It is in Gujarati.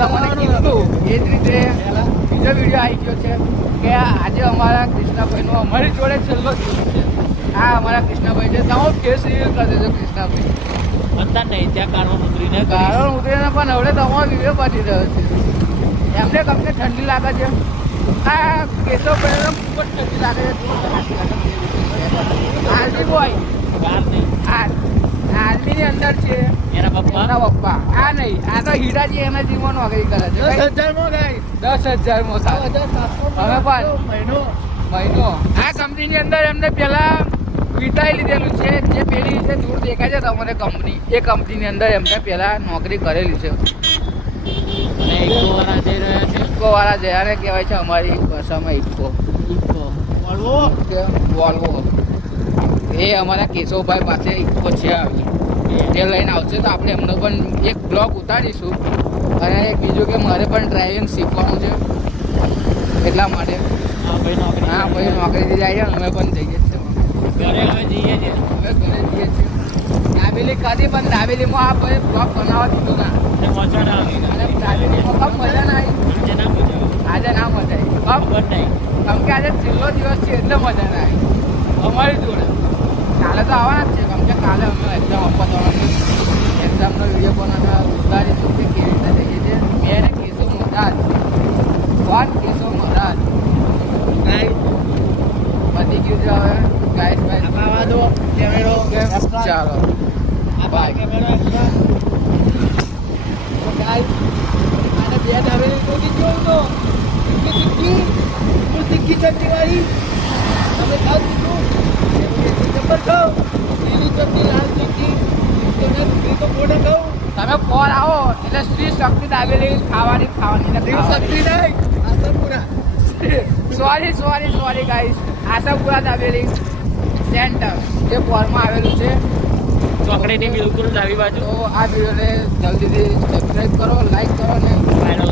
તમને કીધું એ જ રીતે બીજો વિડીયો આવી ગયો છે કે આજે અમારા કૃષ્ણાભાઈનો અમારી જોડે છેલ્લો દિવસ છે. આ અમારા કૃષ્ણાભાઈ છે. તમે ફેસ રિવીલ કરી દેજો કૃષ્ણાભાઈ. બતા નહીં ત્યાં કારણ ઉતરીને કારણ ઉતરીને પણ હવે તમારો વિડીયો પડી રહ્યો છે. એમને તમને ઠંડી લાગે છે. આ કેશવભાઈને ખૂબ જ ઠંડી લાગે છે. આર્મી બોય કાર નહીં આર્મીની અંદર છે એના પપ્પા એના પપ્પા. આ નહીં, આ તો હીરાજી એના જીવન નોકરી કરે છે. 10,000 માં થાય. હવે પણ મહિનો આ કંપનીની અંદર એમને પેલા વિતાઈ લીધેલું છે. જે પેલી છે દૂર દેખાય છે તમને કંપની, એ કંપનીની અંદર એમને પેલા નોકરી કરેલી છે. અને ઇકો વાળા જઈ રહ્યા છે. ઇકો વાળા જયારે કહેવાય છે અમારી ભાષામાં ઇકો. વોલ્વો એ અમારા કેશવભાઈ પાસે ઇકો છે આવી. એ લઈને આવશે તો આપણે એમનો પણ એક બ્લોગ ઉતારીશું. અને એક બીજું કે મારે પણ ડ્રાઇવિંગ શીખવાનું છે એટલા માટે. હા ભાઈ નોકરીથી જાય છે. અમે પણ જઈએ છીએ ઘરે હવે જઈએ છીએ. અમે ઘરે જઈએ છીએ. દાબેલી ખાધી પણ દાબેલીમાં આ ભાઈ બ્લોગ બનાવવા દીધું ના. અને મજા ના આવી. અને દાબેલીમાં કમ મજા ના આવી. આજે ના મજા આવી. આજે ના મજા આવી. ખબર નહીં. કેમ કે આજે છેલ્લો દિવસ છે એટલે મજા ના આવી અમારી જોડે. કાલે તો આવવાના જ છે. કેમ કે કાલે અમે એક્ઝામ આપવા જવાનું. એક્ઝામનો વિડીયો બનાવતા ઉતારીશું કે કેવી રીતે જઈએ છીએ. મેં એને કેશવ મહારાજ કેશવ મહારાજ બધી ગયું છે હવે. ગાઈસ આવા દો કેમેરો. ચાલો બાય. કેમેરો એક્શન. આને બે દાબેલી તો જોયું તો તીખી ચટણી વાળી તમે ખાવ દીધું જબર ખાવ. લીલી ચટણી લાલ ચટણી તો મોઢે ખાવ. તમે ફોર આવો એટલે શ્રી શક્તિ દાબેલી ખાવાની નથી. શક્તિ નહીં Ashapura. Sorry guys. Ashapura dabeli centre જે પોરમાં આવેલું છે ચોકડીની બિલકુલ ડાબી બાજુ. તો આ વિડીયોને જલ્દીથી સબસ્ક્રાઈબ કરો, લાઈક કરો અને